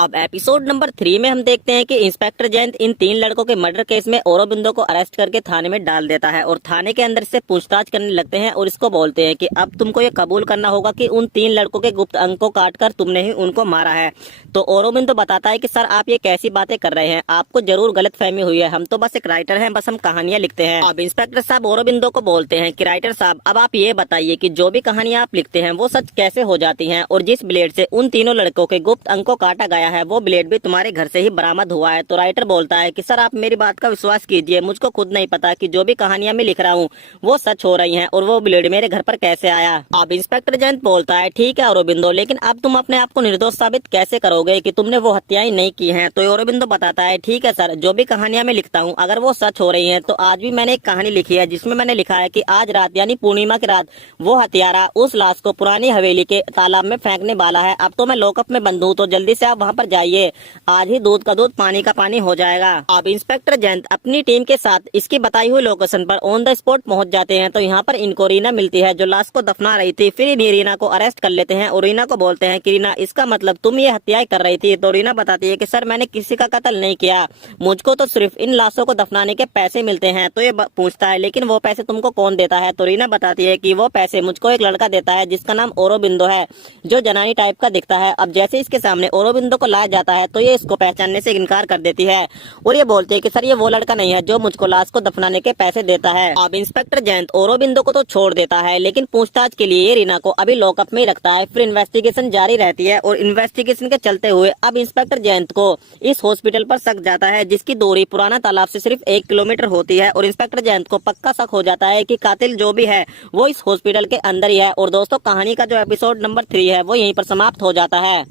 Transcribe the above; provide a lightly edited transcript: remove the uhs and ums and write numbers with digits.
अब episode number 3 में हम देखते हैं कि इंस्पेक्टर जयंत इन 3 लड़कों के मर्डर केस में औरोबिंदो को अरेस्ट करके थाने में डाल देता है और थाने के अंदर से पूछताछ करने लगते हैं और इसको बोलते हैं कि अब तुमको ये कबूल करना होगा कि उन 3 लड़कों के गुप्त अंग को काटकर तुमने ही उनको मारा है। तो औरोबिंदो बताता है कि सर आप ये कैसी बातें कर रहे हैं, आपको जरूर गलतफहमी हुई है, हम तो बस एक राइटर हैं, बस हम कहानियां लिखते हैं। अब इंस्पेक्टर साहब औरोबिंदो को बोलते हैं कि राइटर साहब अब आप ये बताइए कि जो भी कहानियां आप लिखते हैं वो सच कैसे हो जाती हैं, और जिस ब्लेड से उन तीनों लड़कों के गुप्त अंग को काटा गया है वो ब्लेड भी तुम्हारे घर से ही बरामद हुआ है। तो राइटर बोलता है कि सर आप मेरी बात का विश्वास कीजिए, मुझको खुद नहीं पता कि जो भी कहानियां मैं लिख रहा हूँ वो सच हो रही हैं और वो ब्लेड मेरे घर पर कैसे आया। अब इंस्पेक्टर जयंत बोलता है ठीक है औरोबिंदो, लेकिन अब तुम अपने आप को निर्दोष साबित कैसे करोगे कि तुमने वो हत्याएं नहीं की हैं। तो औरोबिंदो बताता है ठीक है सर, जो भी कहानियां मैं लिखता हूँ अगर वो सच हो रही है तो आज भी मैंने एक कहानी लिखी है जिसमें मैंने लिखा है कि आज रात यानी पूर्णिमा की रात वो हत्यारा उस लाश को पुरानी हवेली के तालाब में फेंकने वाला है। अब तो मैं लॉकअप में बंद हूँ, तो जल्दी से आप वहाँ पर जाइए, आज ही दूध का दूध पानी का पानी हो जाएगा। अब इंस्पेक्टर जयंत अपनी टीम के साथ इसकी बताई हुई लोकेशन पर ऑन द स्पॉट पहुंच जाते हैं। तो यहाँ पर इनको रीना मिलती है जो लाश को दफना रही थी। फिर इन्हीं रीना को अरेस्ट कर लेते हैं और रीना को बोलते हैं कि रीना इसका मतलब तुम ये हत्याएं कर रही थी। तो रीना बताती है कि सर मैंने किसी का कत्ल नहीं किया, मुझको तो सिर्फ इन लाशों को दफनाने के पैसे मिलते हैं। तो ये पूछता है लेकिन वो पैसे तुमको कौन देता है। तो रीना बताती है कि वो पैसे मुझको एक लड़का देता है जिसका नाम औरोबिंदो है, जो जनानी टाइप का दिखता है। अब जैसे इसके सामने औरोबिंदो को लाया जाता है तो ये इसको पहचानने से इनकार कर देती है और ये बोलती है कि सर ये वो लड़का नहीं है जो मुझको लाश को दफनाने के पैसे देता है। अब इंस्पेक्टर जयंत औरोबिंदो को तो छोड़ देता है, लेकिन पूछताछ के लिए रीना को अभी लॉकअप में ही रखता है। फिर इन्वेस्टिगेशन जारी रहती है और इन्वेस्टिगेशन के चलते हुए अब इंस्पेक्टर जयंत को इस हॉस्पिटल पर शक जाता है जिसकी दूरी पुराना तालाब से सिर्फ 1 किलोमीटर होती है और इंस्पेक्टर जयंत को पक्का शक हो जाता है कि कातिल जो भी है वो इस हॉस्पिटल के अंदर ही है। और दोस्तों कहानी का जो एपिसोड नंबर 3 है वो यहीं पर समाप्त हो जाता है।